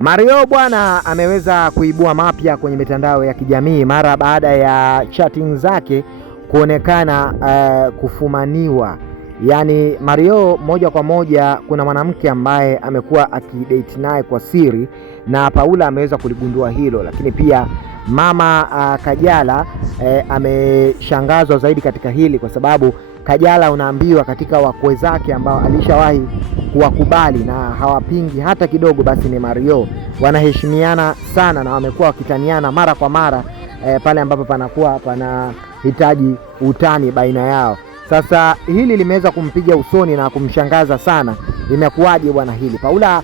Mario bwana ameweza kuibua mapya kwenye mitandao ya kijamii mara baada ya chatting zake kuonekana kufumaniwa. Yaani Mario moja kwa moja kuna mwanamke ambaye amekuwa akidate naye kwa siri na Paula ameweza kuligundua hilo, lakini pia mama Kajala ameshangazwa zaidi katika hili kwa sababu Kajala unaambiwa katika wakwe zake ambao alishawahi kuwakubali na hawapingi hata kidogo basi ni Mario. Wanaheshimiana sana na wamekuwa wakitaniana mara kwa mara pale ambapo panakuwa panahitaji utani baina yao. Sasa hili limeweza kumpiga usoni na kumshangaza sana. Imekuwaje bwana hili? Paula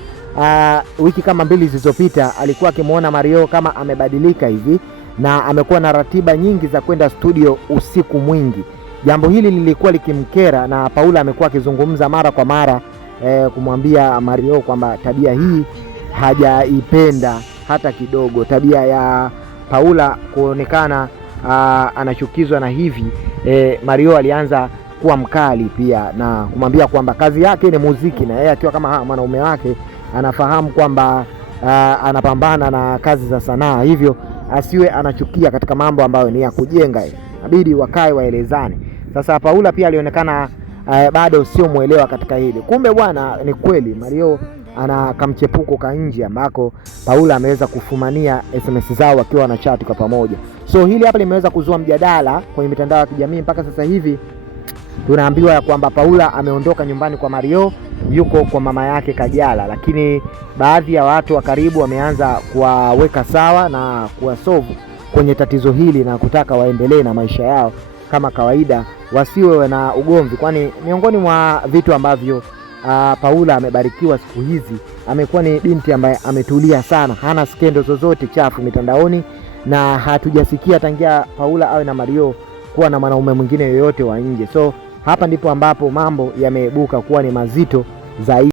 wiki kama 2 zilizopita alikuwa akimuona Mario kama amebadilika hivi na amekuwa na ratiba nyingi za kwenda studio usiku mwingi. Jambo hili lilikuwa likimkera na Paula amekuwa akizungumza mara kwa mara kumwambia Mario kwamba tabia hii hajaipenda hata kidogo. Tabia ya Paula kuonekana anachukizwa na hivi Mario alianza kuwa mkali pia na kumwambia kwamba kazi yake ni muziki na yeye akiwa kama mwanaume wake anafahamu kwamba anapambana na kazi za sanaa, hivyo asiwe anachukia katika mambo ambayo ni ya kujenga. Inabidi wakae waelezane. Sasa Paula pia alionekana bado sio muelewa katika hili. Kumbe bwana ni kweli Mario ana kamchepuko ka nje ambako Paula ameweza kufumania SMS zao wakiwa na chat kwa pamoja. So hili hapa limeweza kuzua mjadala kwenye mitandao ya kijamii. Mpaka sasa hivi tunaambiwa ya kwamba Paula ameondoka nyumbani kwa Mario, yuko kwa mama yake Kajala, lakini baadhi ya watu wa karibu wameanza kuwaweka sawa na kuwasolve kwenye tatizo hili na kutaka waendelee na maisha yao kama kawaida, wasiwe na ugomvi, kwani miongoni mwa vitu ambavyo Paula amebarikiwa siku hizi, amekuwa ni binti ambaye ametulia sana, hana skendo zozote chafu mitandaoni, na hatujasikia tangia Paula awe na Mario kuwa na mwanaume mwingine yoyote wa nje. So hapa ndipo ambapo mambo yameibuka kuwa ni mazito zaidi.